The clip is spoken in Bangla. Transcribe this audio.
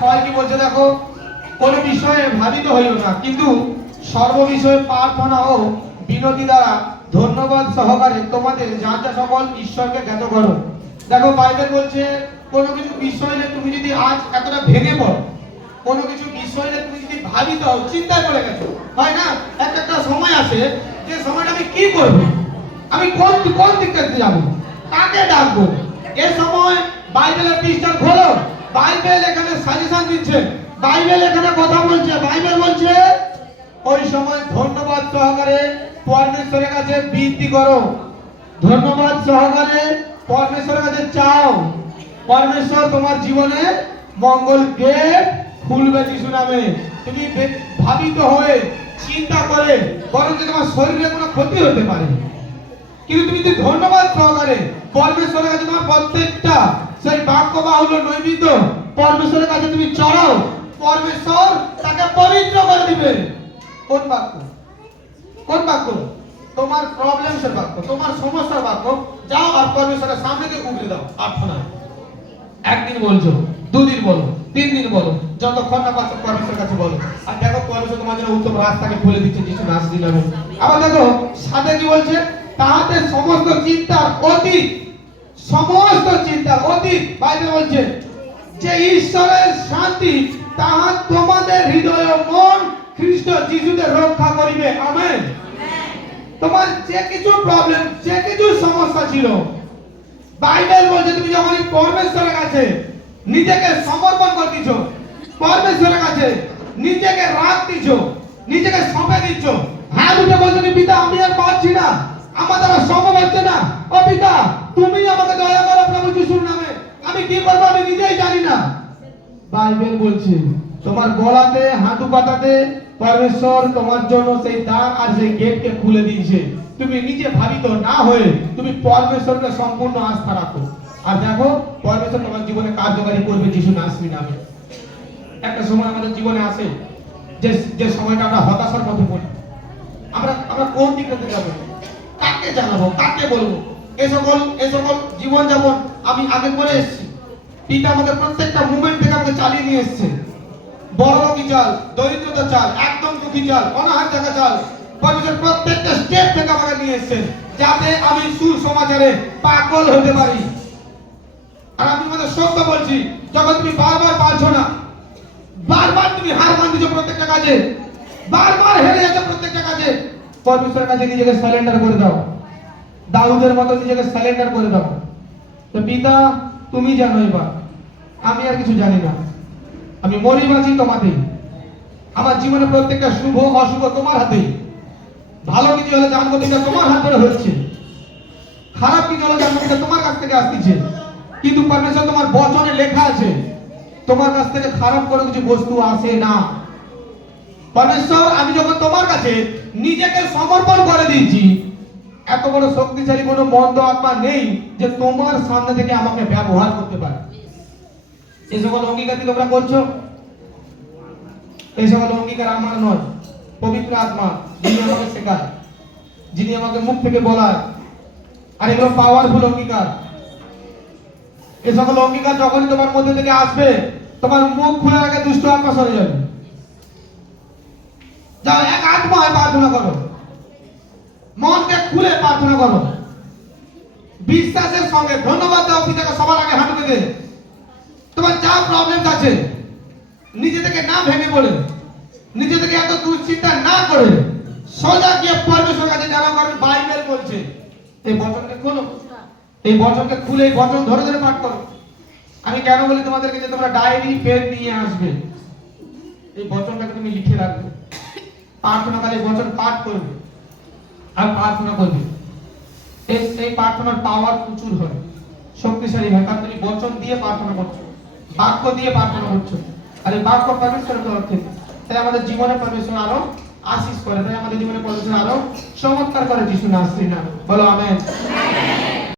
সবাই কি বলছে দেখো, কোন বিষয়ে ভাবিত হইও না, কিন্তু সর্ব বিষয়ে প্রার্থনা ও বিনতি দ্বারা ধন্যবাদ সহকারে তোমাদের যা যা সকল ঈশ্বরকে জ্ঞাত করো। দেখো বাইবেল বলছে কোনো কিছু বিষয় নিয়ে তুমি যদি আজ এতটা ভেঙে পড়ো, কোনো কিছু বিষয় নিয়ে তুমি যদি ভাবিত হও, চিন্তায় পড়ে গেছো, হয় না? একটা সময় আসে যে সময়টা আমি কি করব, আমি কোন কোন দিকটা যাবো, কাকে ডাকবো। এ সময় বাইবেলের পৃষ্ঠা খোলো, বাইবেল এখানে সাজেশন দিচ্ছে, বাইবেল এখানে কথা বলছে। বাইবেল বলছে ওই সময় ধন্যবাদ সহকারে পরমেশ্বরের কাছে বিনতি করো, ধন্যবাদ সহকারে পরমেশ্বরের কাছে চাও, পরমেশ্বর তোমার জীবনে মঙ্গল গেট খুলবে যিশু নামে। তুমি ভাবিত হয়ে চিন্তা করে বরং যে তোমার শরীরে কোনো ক্ষতি হতে পারে, কিন্তু তুমি যদি ধন্যবাদ সহকারে পরমেশ্বরের কাছে তোমার প্রত্যেকটা সেই বাক্য বাহুল্য নৈবেদ্য পরমেশ্বরের কাছে তুমি চড়াও, পরমেশ্বর তাকে পবিত্র করে দিবে। কোন বাক্য? কোন বাক্য? তোমার প্রবলেমসের বাক্য, তোমার সমস্যার বাক্য। যাও আর পরমেশ্বরের সামনে দিয়ে উগলে দাও প্রার্থনা। একদিন বলছো, দুদিন বলো, 3 দিন বলো, যতক্ষণ না পাচ্ছ পরমেশ্বরের কাছে বলো। আর দেখো পরমেশ্বর তোমার জন্য উত্তম রাস্তাকে খুলে দিচ্ছে যিশু নাম দিলে। আবার দেখো সাথে কি বলছে, তাহাতে সমস্ত চিন্তার অতীত, সমস্ত চিন্তার অতীত বাইবেল বলছে যে ঈশ্বরের শান্তি তাহা তোমাদের হৃদয় ও মন খ্রিস্ট যিশুতে রক্ষা করিবে। আমেন। তোমার যে কিছু প্রবলেম, যে কিছু সমস্যা ছিল, বাইবেল বলছে তুমি যখন পরমেশ্বরের কাছে নিজেকে সমর্পণ করে দিছো, পরমেশ্বরের কাছে নিজেকে রাখ দিছো, নিজেকে সঁপে দিচ্ছ, হ্যাঁ উঠে বলছো পিতা আমি আর পারছি না, আমার দ্বারা সম্ভব হচ্ছে না, ও পিতা তুমি আমাকে দয়া করো প্রভু যিশুর নামে, আমি কি করবো আমি নিজেই জানি না। বাইবেল বলছে তোমার গলাতে হাঁটু পাতাতে পরমেশ্বর তোমার জন্য সেই দ্বার আর সেই গেটকে খুলে দিয়েছে। তুমি নিজে ভাবিত না হয়ে তুমি পরমেশ্বরকে সম্পূর্ণ আস্থা রাখো, আর দেখো পরমেশ্বর তোমার জীবনে কার্যকারী করবে যিশু নামে। একটা সময় আমাদের জীবনে আসে যে সময়টা আমরা হতাশার মধ্যে পড়ি, আমরা কোন দিকে যাবো, কাকে জানাবো, কাকে বলবো। এ সকল জীবন যাপন আমি আগে করে এসেছি। পিতা আমাদের প্রত্যেকটা মুভমেন্ট থেকে আমাকে চালিয়ে নিয়ে এসেছে। বড় লোকী চাল, দরিদ্রতা চাল, একদম দুঃখী চাল, অনাহার জায়গা চাল, পরমেশ্বর প্রত্যেকটা স্টেপ থেকে আমাকে নিয়ে এসেছেন যাতে আমি সুসমাচারে পাগল হতে পারি। আর আমি তোমাদের সত্য বলছি, যখন তুমি বারবার পারছো না, বারবার তুমি হার মানছো প্রত্যেকটা কাজে, বারবার হেরে যাচ্ছ প্রত্যেকটা কাজে, পরমেশ্বরের কাছে নিজেকে সারেন্ডার করে দাও, দাউদের মতো নিজেকে সারেন্ডার করে দাও। তো পিতা তুমি জানো, এবার আমি আর কিছু জানি না, আমি মরি বাঁচি তোমাতেই, আমার জীবনে প্রত্যেকটা শুভ অশুভ তোমার হাতেই। ভালো কিছু হলে জানবো এটা তোমার হাত ধরে হচ্ছে, খারাপ কিছু হলে জানবো এটা তোমার কাছ থেকে আসছে। কিন্তু পরমেশ্বর তোমার বচনে লেখা আছে তোমার কাছ থেকে খারাপ কোনো কিছু বস্তু আসে না। পরমেশ্বর আমি যখন তোমার কাছে নিজেকে সমর্পণ করে দিয়েছি, এত বড় শক্তিশালী কোনো মন্দ আত্মা নেই যে তোমার সামনে থেকে আমাকে ব্যবহার করতে পারে। এই সকল অঙ্গীকার কি তোমরা করছো? এই সকল অঙ্গীকার আমার নয়, পবিত্র আত্মা যিনি আমাকে শেখায়, যিনি আমাকে মুখ থেকে বলায়। আর এগুলো পাওয়ারফুল অঙ্গীকার। এই সকল অঙ্গীকার যখনই তোমার মধ্যে থেকে আসবে, তোমার মুখ খুলে আগে দুষ্ট আত্মা সরে যাবে। যাও এক আত্মায় প্রার্থনা করো, মনকে খুলে প্রার্থনা করো, বিশ্বাসের সঙ্গে ধন্যবাদ দাও পিতাকে সবার আগে হাঁটু পেতে। তোমার যা প্রবলেম আছে নিজে থেকে না ভেঙে পড়ে, নিজে থেকে এত দুশ্চিন্তা না করে সোজা গিয়ে পরমেশ্বরের কাছে জানাও। কারণ বাইবেল বলছে এই বচনকে খোলো, এই বচনকে খুলে এই বচন ধরে ধরে পাঠ করো। আমি কেন বলি তোমাদেরকে যে তোমরা ডায়েরি পেন নিয়ে আসবে, এই বচনটাকে তুমি লিখে রাখবে, প্রার্থনাকালে এই বচন পাঠ করবে আর প্রার্থনা করবে। এই প্রার্থনার পাওয়ার প্রচুর হয়, শক্তিশালী হয়, কারণ তুমি বচন দিয়ে প্রার্থনা করছো, বাক্য দিয়ে প্রার্থনা করছো। আর এই বাক্য পরমেশ্বরের তরফ থেকে, তাই আমাদের জীবনে পরমেশ্বর আরো আশীষ করে, তাই আমাদের জীবনে পরমেশ্বর আরো চমৎকার করে যিশু নাম বলো আমেন।